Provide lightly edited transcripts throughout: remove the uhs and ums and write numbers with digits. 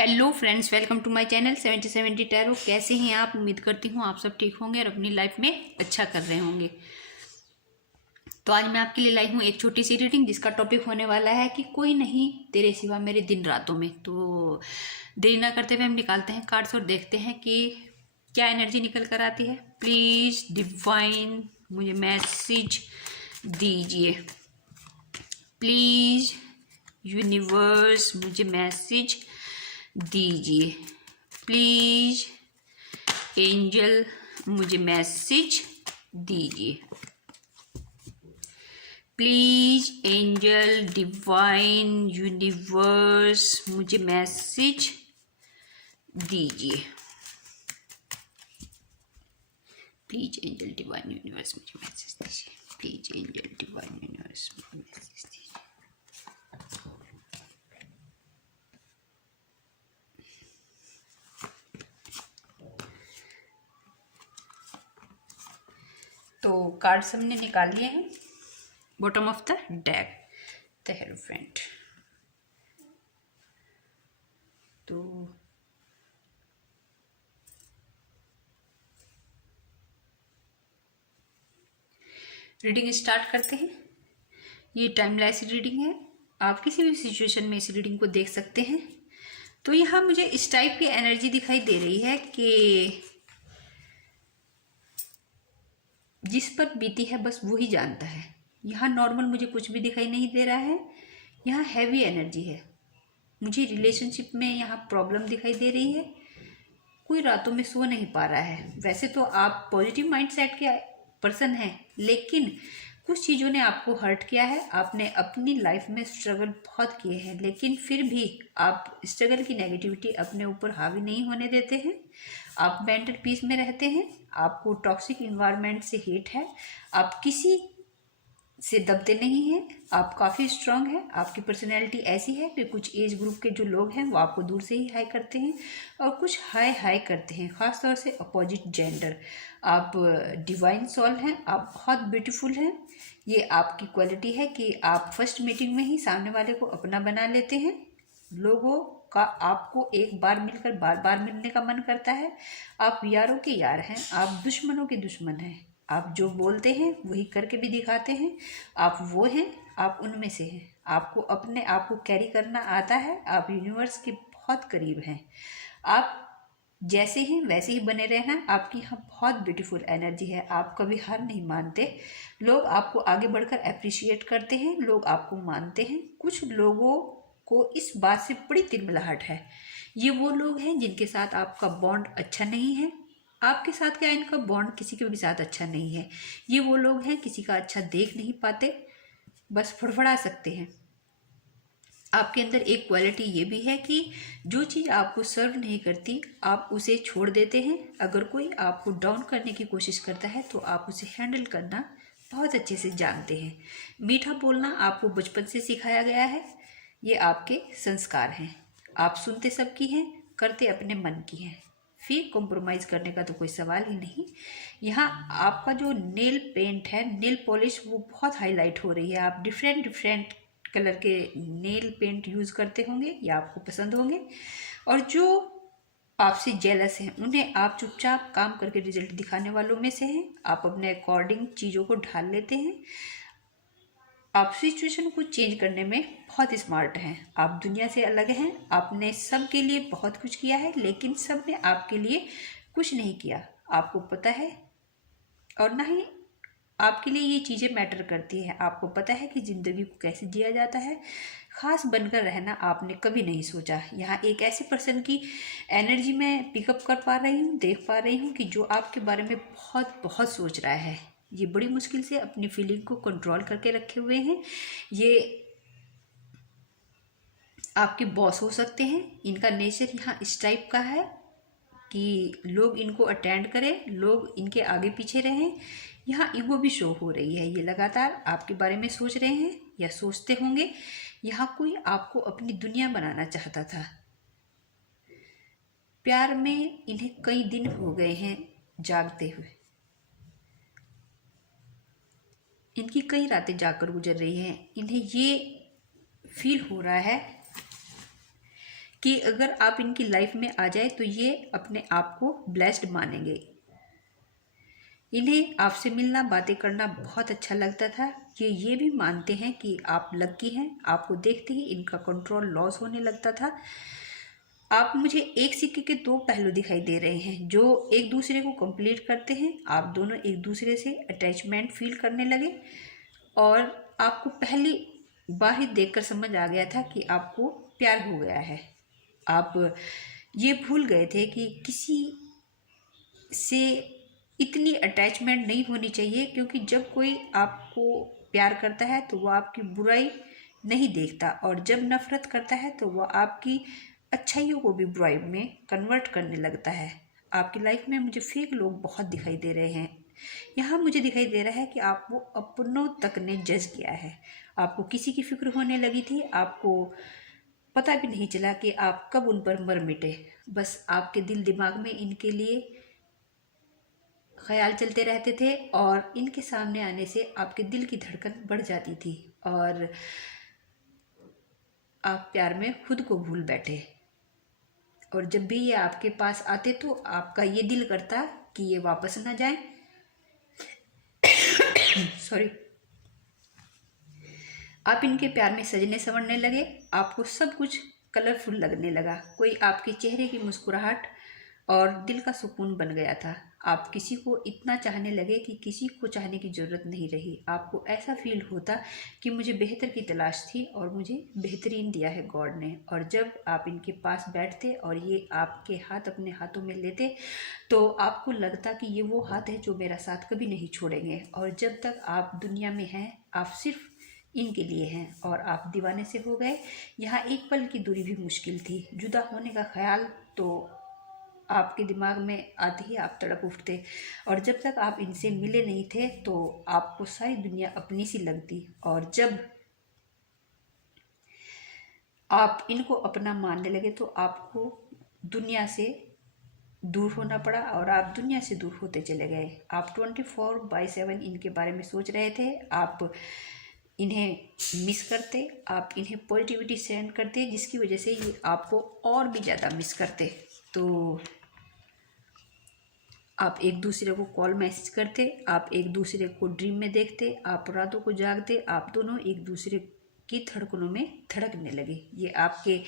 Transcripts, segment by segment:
Hello friends, welcome to my channel 7070 tarot. कैसे हैं आप? उम्मीद करती हूँ आप सब ठीक होंगे और अपनी लाइफ में अच्छा कर रहे होंगे। तो आज मैं आपके लिए लाई हूँ एक छोटी सी रीडिंग जिसका टॉपिक होने वाला है कि कोई नहीं तेरे सिवा मेरे दिन रातों में। तो देरी ना करते हुए हम निकालते हैं कार्ड्स और देखते हैं कि क्या एनर्जी निकल कर आती है। प्लीज डिवाइन मुझे मैसेज दीजिए। प्लीज यूनिवर्स मुझे मैसेज दीजिए। प्लीज एंजल मुझे मैसेज दीजिए। प्लीज एंजल डिवाइन यूनिवर्स मुझे मैसेज दीजिए। प्लीज एंजल डिवाइन यूनिवर्स मुझे मैसेज दीजिए। प्लीज एंजल डिवाइन यूनिवर्स मुझे मैसेज दीजिए। तो कार्ड्स हमने निकाल लिए हैं bottom of the deck, the hierophant. तो रीडिंग स्टार्ट करते हैं। ये टाइमलेस रीडिंग है, आप किसी भी सिचुएशन में इस रीडिंग को देख सकते हैं। तो यहाँ मुझे इस टाइप की एनर्जी दिखाई दे रही है कि जिस पर बीती है बस वो ही जानता है। यहाँ नॉर्मल मुझे कुछ भी दिखाई नहीं दे रहा है, यहाँ हैवी एनर्जी है। मुझे रिलेशनशिप में यहाँ प्रॉब्लम दिखाई दे रही है। कोई रातों में सो नहीं पा रहा है। वैसे तो आप पॉजिटिव माइंडसेट के पर्सन हैं, लेकिन कुछ चीज़ों ने आपको हर्ट किया है। आपने अपनी लाइफ में स्ट्रगल बहुत किए हैं, लेकिन फिर भी आप स्ट्रगल की नेगेटिविटी अपने ऊपर हावी नहीं होने देते हैं। आप मेंटल पीस में रहते हैं। आपको टॉक्सिक इन्वायरमेंट से हेट है। आप किसी से दबते नहीं हैं। आप काफ़ी स्ट्रांग हैं। आपकी पर्सनैलिटी ऐसी है कि कुछ एज ग्रुप के जो लोग हैं वो आपको दूर से ही हाई करते हैं और कुछ हाई हाई करते हैं, ख़ास तौर से अपोजिट जेंडर। आप डिवाइन सोल हैं। आप बहुत ब्यूटीफुल हैं। ये आपकी क्वालिटी है कि आप फर्स्ट मीटिंग में ही सामने वाले को अपना बना लेते हैं। लोगों का आपको एक बार मिलकर बार बार मिलने का मन करता है। आप यारों के यार हैं। आप दुश्मनों के दुश्मन हैं। आप जो बोलते हैं वही करके भी दिखाते हैं। आप वो हैं, आप उनमें से हैं। आपको अपने आप को कैरी करना आता है। आप यूनिवर्स के बहुत करीब हैं। आप जैसे हैं वैसे ही बने रहना। आपकी यहाँ बहुत ब्यूटीफुल एनर्जी है। आप कभी हार नहीं मानते। लोग आपको आगे बढ़कर अप्रिशिएट करते हैं। लोग आपको मानते हैं। कुछ लोगों को इस बात से बड़ी तिलमिलाहट है। ये वो लोग हैं जिनके साथ आपका बॉन्ड अच्छा नहीं है। आपके साथ क्या इनका बॉन्ड किसी के भी साथ अच्छा नहीं है। ये वो लोग हैं किसी का अच्छा देख नहीं पाते, बस फड़फड़ा सकते हैं। आपके अंदर एक क्वालिटी ये भी है कि जो चीज़ आपको सर्व नहीं करती आप उसे छोड़ देते हैं। अगर कोई आपको डाउन करने की कोशिश करता है तो आप उसे हैंडल करना बहुत अच्छे से जानते हैं। मीठा बोलना आपको बचपन से सिखाया गया है। ये आपके संस्कार हैं। आप सुनते सबकी हैं, करते अपने मन की हैं। फिर कॉम्प्रोमाइज़ करने का तो कोई सवाल ही नहीं। यहाँ आपका जो नेल पेंट है, नेल पॉलिश, वो बहुत हाईलाइट हो रही है। आप डिफरेंट डिफरेंट कलर के नेल पेंट यूज़ करते होंगे या आपको पसंद होंगे। और जो आपसे जेलस हैं उन्हें आप चुपचाप काम करके रिजल्ट दिखाने वालों में से हैं। आप अपने अकॉर्डिंग चीज़ों को ढाल लेते हैं। आप सिचुएशन को चेंज करने में बहुत स्मार्ट हैं। आप दुनिया से अलग हैं। आपने सब के लिए बहुत कुछ किया है, लेकिन सब ने आपके लिए कुछ नहीं किया। आपको पता है, और ना ही आपके लिए ये चीज़ें मैटर करती हैं। आपको पता है कि ज़िंदगी को कैसे जिया जाता है। ख़ास बनकर रहना आपने कभी नहीं सोचा। यहाँ एक ऐसे पर्सन की एनर्जी में पिकअप कर पा रही हूँ, देख पा रही हूँ कि जो आपके बारे में बहुत बहुत सोच रहा है। ये बड़ी मुश्किल से अपनी फीलिंग को कंट्रोल करके रखे हुए हैं। ये आपके बॉस हो सकते हैं। इनका नेचर यहाँ इस टाइप का है कि लोग इनको अटेंड करें, लोग इनके आगे पीछे रहें। यहाँ ईगो भी शो हो रही है। ये लगातार आपके बारे में सोच रहे हैं या सोचते होंगे। यहाँ कोई आपको अपनी दुनिया बनाना चाहता था। प्यार में इन्हें कई दिन हो गए हैं जागते हुए। इनकी कई रातें जाकर गुजर रही हैं। इन्हें ये फील हो रहा है कि अगर आप इनकी लाइफ में आ जाए तो ये अपने आप को ब्लेस्ड मानेंगे। इन्हें आपसे मिलना, बातें करना बहुत अच्छा लगता था। ये भी मानते हैं कि आप लकी हैं। आपको देखते ही इनका कंट्रोल लॉस होने लगता था। आप मुझे एक सिक्के के दो पहलू दिखाई दे रहे हैं जो एक दूसरे को कंप्लीट करते हैं। आप दोनों एक दूसरे से अटैचमेंट फील करने लगे और आपको पहली बार ही देखकर समझ आ गया था कि आपको प्यार हो गया है। आप ये भूल गए थे कि किसी से इतनी अटैचमेंट नहीं होनी चाहिए, क्योंकि जब कोई आपको प्यार करता है तो वह आपकी बुराई नहीं देखता, और जब नफरत करता है तो वह आपकी अच्छाइयों को भी बुराई में कन्वर्ट करने लगता है। आपकी लाइफ में मुझे फेक लोग बहुत दिखाई दे रहे हैं। यहाँ मुझे दिखाई दे रहा है कि आपको अपनों तक ने जज किया है। आपको किसी की फिक्र होने लगी थी। आपको पता भी नहीं चला कि आप कब उन पर मर मिटे। बस आपके दिल दिमाग में इनके लिए ख्याल चलते रहते थे और इनके सामने आने से आपके दिल की धड़कन बढ़ जाती थी और आप प्यार में खुद को भूल बैठे। और जब भी ये आपके पास आते तो आपका ये दिल करता कि ये वापस ना जाए। सॉरी। आप इनके प्यार में सजने संवरने लगे। आपको सब कुछ कलरफुल लगने लगा। कोई आपके चेहरे की मुस्कुराहट और दिल का सुकून बन गया था। आप किसी को इतना चाहने लगे कि किसी को चाहने की ज़रूरत नहीं रही। आपको ऐसा फील होता कि मुझे बेहतर की तलाश थी और मुझे बेहतरीन दिया है गॉड ने। और जब आप इनके पास बैठते और ये आपके हाथ अपने हाथों में लेते तो आपको लगता कि ये वो हाथ है जो मेरा साथ कभी नहीं छोड़ेंगे। और जब तक आप दुनिया में हैं आप सिर्फ इनके लिए हैं और आप दीवाने से हो गए। यहाँ एक पल की दूरी भी मुश्किल थी। जुदा होने का ख्याल तो आपके दिमाग में आते ही आप तड़प उठते, और जब तक आप इनसे मिले नहीं थे तो आपको सारी दुनिया अपनी सी लगती। और जब आप इनको अपना मानने लगे तो आपको दुनिया से दूर होना पड़ा और आप दुनिया से दूर होते चले गए। आप 24/7 इनके बारे में सोच रहे थे। आप इन्हें मिस करते, आप इन्हें पॉजिटिविटी सेंड करते, जिसकी वजह से ये आपको और भी ज़्यादा मिस करते। तो आप एक दूसरे को कॉल मैसेज करते, आप एक दूसरे को ड्रीम में देखते, आप रातों को जागते, आप दोनों एक दूसरे की धड़कनों में धड़कने लगे। ये आपके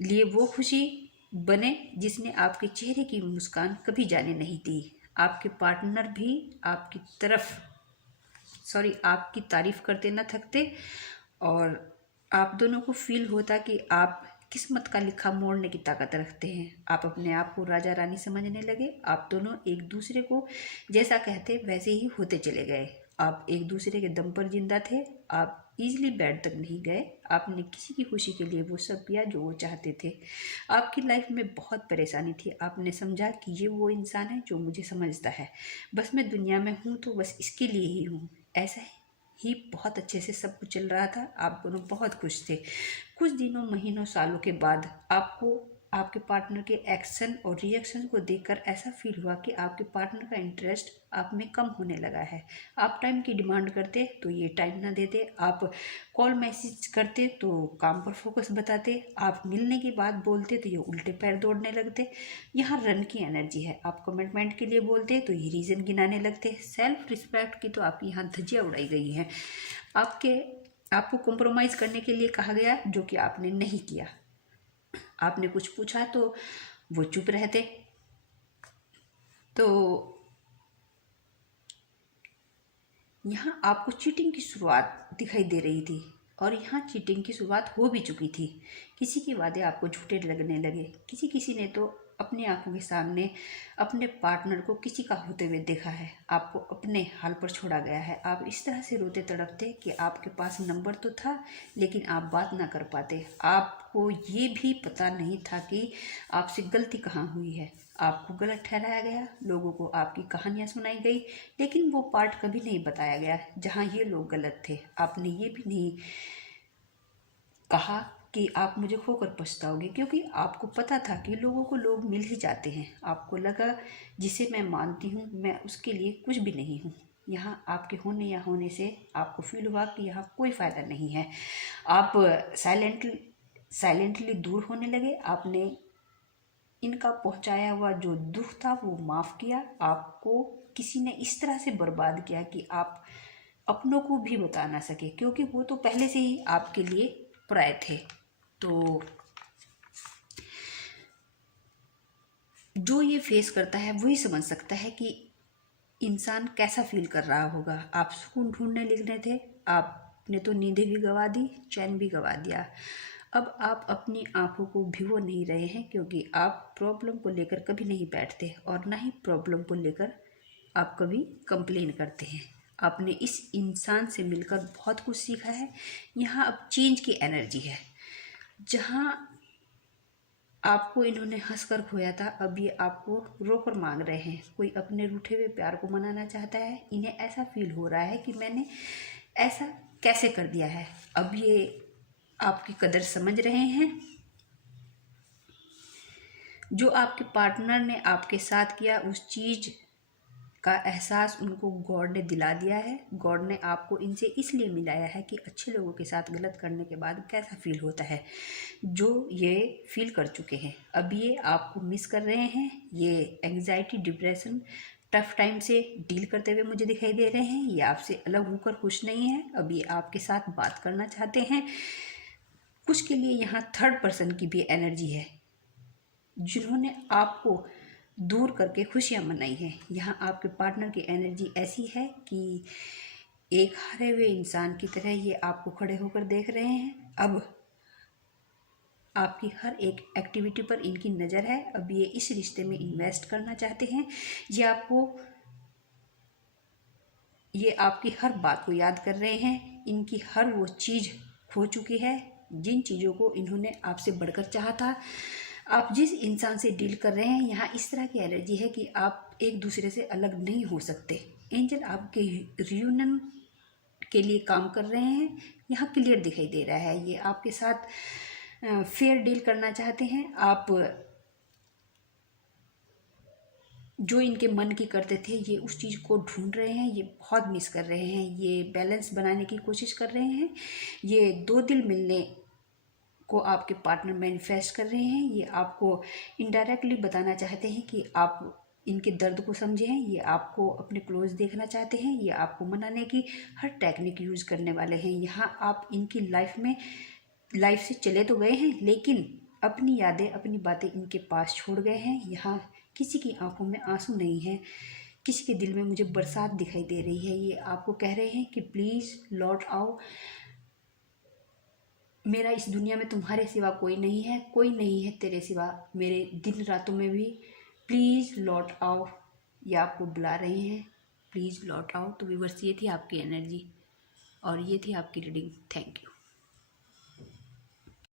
लिए वो खुशी बने जिसने आपके चेहरे की मुस्कान कभी जाने नहीं दी। आपके पार्टनर भी आपकी तारीफ करते न थकते और आप दोनों को फील होता कि आप किस्मत का लिखा मोड़ने की ताकत रखते हैं। आप अपने आप को राजा रानी समझने लगे। आप दोनों एक दूसरे को जैसा कहते वैसे ही होते चले गए। आप एक दूसरे के दम पर जिंदा थे। आप इजीली बेड तक नहीं गए। आपने किसी की खुशी के लिए वो सब किया जो वो चाहते थे। आपकी लाइफ में बहुत परेशानी थी। आपने समझा कि ये वो इंसान है जो मुझे समझता है। बस मैं दुनिया में हूँ तो बस इसके लिए ही हूँ। ऐसा ही बहुत अच्छे से सब कुछ चल रहा था। आप दोनों बहुत खुश थे। कुछ दिनों, महीनों, सालों के बाद आपको आपके पार्टनर के एक्शन और रिएक्शन को देखकर ऐसा फील हुआ कि आपके पार्टनर का इंटरेस्ट आप में कम होने लगा है। आप टाइम की डिमांड करते तो ये टाइम ना देते, आप कॉल मैसेज करते तो काम पर फोकस बताते, आप मिलने की बात बोलते तो ये उल्टे पैर दौड़ने लगते। यहाँ रन की एनर्जी है। आप कमिटमेंट के लिए बोलते तो ये रीज़न गिनाने लगते। सेल्फ रिस्पेक्ट की तो आपकी यहाँ धज्जियाँ उड़ाई गई हैं। आपको कॉम्प्रोमाइज़ करने के लिए कहा गया जो कि आपने नहीं किया। आपने कुछ पूछा तो वो चुप रहते। तो यहाँ आपको चीटिंग की शुरुआत दिखाई दे रही थी और यहाँ चीटिंग की शुरुआत हो भी चुकी थी। किसी के वादे आपको झूठे लगने लगे। किसी ने तो अपनी आंखों के सामने अपने पार्टनर को किसी का होते हुए देखा है। आपको अपने हाल पर छोड़ा गया है। आप इस तरह से रोते तड़पते कि आपके पास नंबर तो था लेकिन आप बात ना कर पाते। आपको ये भी पता नहीं था कि आपसे गलती कहाँ हुई है। आपको गलत ठहराया गया। लोगों को आपकी कहानियाँ सुनाई गई लेकिन वो पार्ट कभी नहीं बताया गया जहाँ ये लोग गलत थे। आपने ये भी नहीं कहा कि आप मुझे खोकर पछताओगे, क्योंकि आपको पता था कि लोगों को लोग मिल ही जाते हैं। आपको लगा जिसे मैं मानती हूँ मैं उसके लिए कुछ भी नहीं हूँ। यहाँ आपके होने या होने से आपको फील हुआ कि यहाँ कोई फ़ायदा नहीं है। आप साइलेंटली दूर होने लगे। आपने इनका पहुंचाया हुआ जो दुख था वो माफ़ किया। आपको किसी ने इस तरह से बर्बाद किया कि आप अपनों को भी बता ना सके, क्योंकि वो तो पहले से ही आपके लिए पराये थे। तो जो ये फेस करता है वही समझ सकता है कि इंसान कैसा फील कर रहा होगा। आप सुकून ढूंढने निकले थे, आपने तो नींदें भी गंवा दी, चैन भी गंवा दिया। अब आप अपनी आंखों को भिगो नहीं रहे हैं, क्योंकि आप प्रॉब्लम को लेकर कभी नहीं बैठते और ना ही प्रॉब्लम को लेकर आप कभी कंप्लेन करते हैं। आपने इस इंसान से मिलकर बहुत कुछ सीखा है। यहाँ अब चेंज की एनर्जी है। जहाँ आपको इन्होंने हंसकर खोया था, अब ये आपको रोकर मांग रहे हैं। कोई अपने रूठे हुए प्यार को मनाना चाहता है। इन्हें ऐसा फील हो रहा है कि मैंने ऐसा कैसे कर दिया है। अब ये आपकी कदर समझ रहे हैं। जो आपके पार्टनर ने आपके साथ किया, उस चीज़ का एहसास उनको गॉड ने दिला दिया है। गॉड ने आपको इनसे इसलिए मिलाया है कि अच्छे लोगों के साथ गलत करने के बाद कैसा फील होता है, जो ये फील कर चुके हैं। अब ये आपको मिस कर रहे हैं। ये एंग्जाइटी, डिप्रेशन, टफ टाइम से डील करते हुए मुझे दिखाई दे रहे हैं। ये आपसे अलग होकर खुश नहीं है। अब ये आपके साथ बात करना चाहते हैं। कुछ के लिए यहाँ थर्ड पर्सन की भी एनर्जी है, जिन्होंने आपको दूर करके खुशियां मनाई हैं। यहाँ आपके पार्टनर की एनर्जी ऐसी है कि एक हारे हुए इंसान की तरह ये आपको खड़े होकर देख रहे हैं। अब आपकी हर एक एक्टिविटी पर इनकी नज़र है। अब ये इस रिश्ते में इन्वेस्ट करना चाहते हैं। ये आपकी हर बात को याद कर रहे हैं। इनकी हर वो चीज़ खो चुकी है जिन चीज़ों को इन्होंने आपसे बढ़कर चाहा था। आप जिस इंसान से डील कर रहे हैं, यहाँ इस तरह की एनर्जी है कि आप एक दूसरे से अलग नहीं हो सकते। एंजल आपके रियूनियन के लिए काम कर रहे हैं। यहाँ क्लियर दिखाई दे रहा है। ये आपके साथ फेयर डील करना चाहते हैं। आप जो इनके मन की करते थे, ये उस चीज़ को ढूंढ रहे हैं। ये बहुत मिस कर रहे हैं। ये बैलेंस बनाने की कोशिश कर रहे हैं। ये दो दिल मिलने को आपके पार्टनर मैनिफेस्ट कर रहे हैं। ये आपको इनडायरेक्टली बताना चाहते हैं कि आप इनके दर्द को समझे हैं। ये आपको अपने क्लोज देखना चाहते हैं। ये आपको मनाने की हर टेक्निक यूज़ करने वाले हैं। यहाँ आप इनकी लाइफ से चले तो गए हैं, लेकिन अपनी यादें, अपनी बातें इनके पास छोड़ गए हैं। यहाँ किसी की आंखों में आंसू नहीं है। किसी के दिल में मुझे बरसात दिखाई दे रही है। ये आपको कह रहे हैं कि प्लीज़ लौट आओ। मेरा इस दुनिया में तुम्हारे सिवा कोई नहीं है, कोई नहीं है तेरे सिवा मेरे दिन रातों में भी। प्लीज़ लौट आओ। ये आपको बुला रहे हैं, प्लीज़ लौट आओ। तो व्यूअर्स, ये थी आपकी एनर्जी और ये थी आपकी रीडिंग। Thank you.